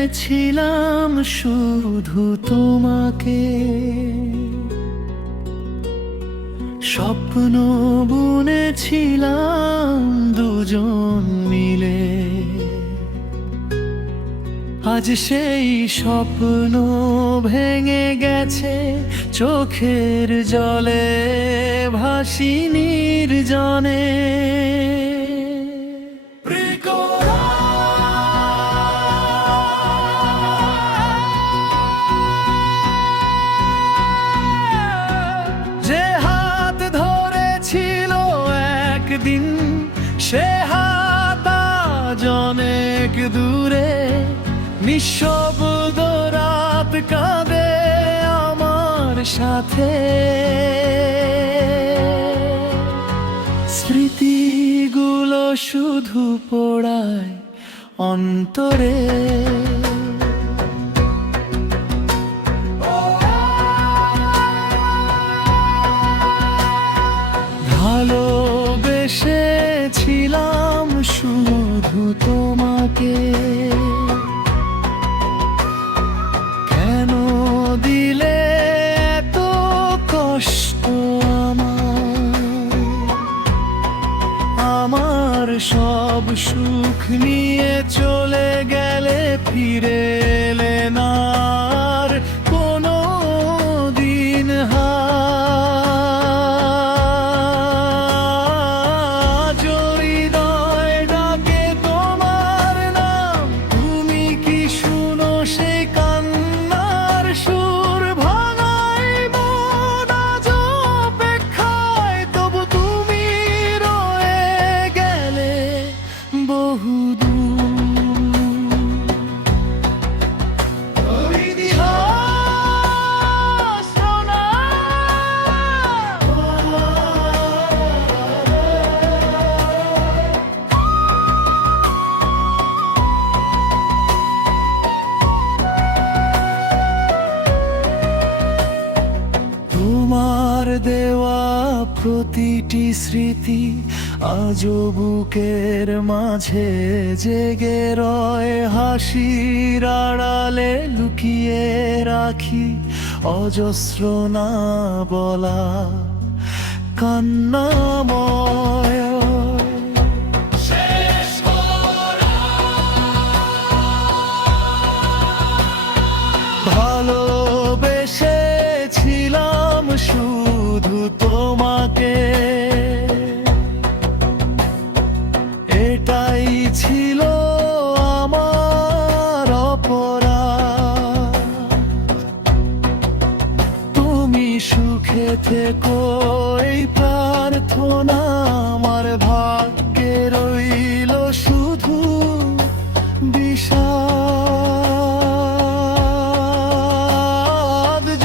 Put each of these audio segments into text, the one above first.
চেয়েছিলাম শুধু তোমাকে, স্বপ্ন বুনেছিলাম দুজন মিলে। আজ সেই স্বপ্ন ভেঙে গেছে চোখের জলে, ভাসি নির্জনে। যে হাত ধরেছিল একদিন, সে হাত আজ অনেক দূরে। নিঃশব্দ রাত কাঁদে আমার সাথে, স্মৃতিগুলো শুধু পোড়ায় অন্তরে। ভালোবেসেছিলাম শুধু তোমাকে, কেন দিলে এত কষ্ট আমার সব সুখ নিয়ে চলে গেলে, ফিরে এলে না আর কোনো দিন। হৃদয় ডাকে তোমার নাম, তুমি কি শুনো সে কান্নার সুর? ভাঙাই মন আজ অপেক্ষায়, তবু তুমি রয়ে গেলে বহুদূর। তোমার দেওয়া প্রতিটি স্মৃতি আজও বুকের মাঝে জেগে রয়। হাসির আড়ালে লুকিয়ে রাখি অজস্র না বলা কান্নাময়। ভালোবেসেছিলাম শুধু তোমাকে, এটাই ছিল আমার অপরাধ। তুমি সুখে থেকো এই প্রার্থনা আমার ভাগ্যে রইল শুধু বিষাদ।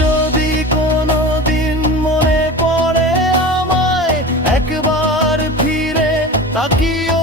যদি কোনো দিন মনে পড়ে আমায়, একবার ফিরে তাকিয়ে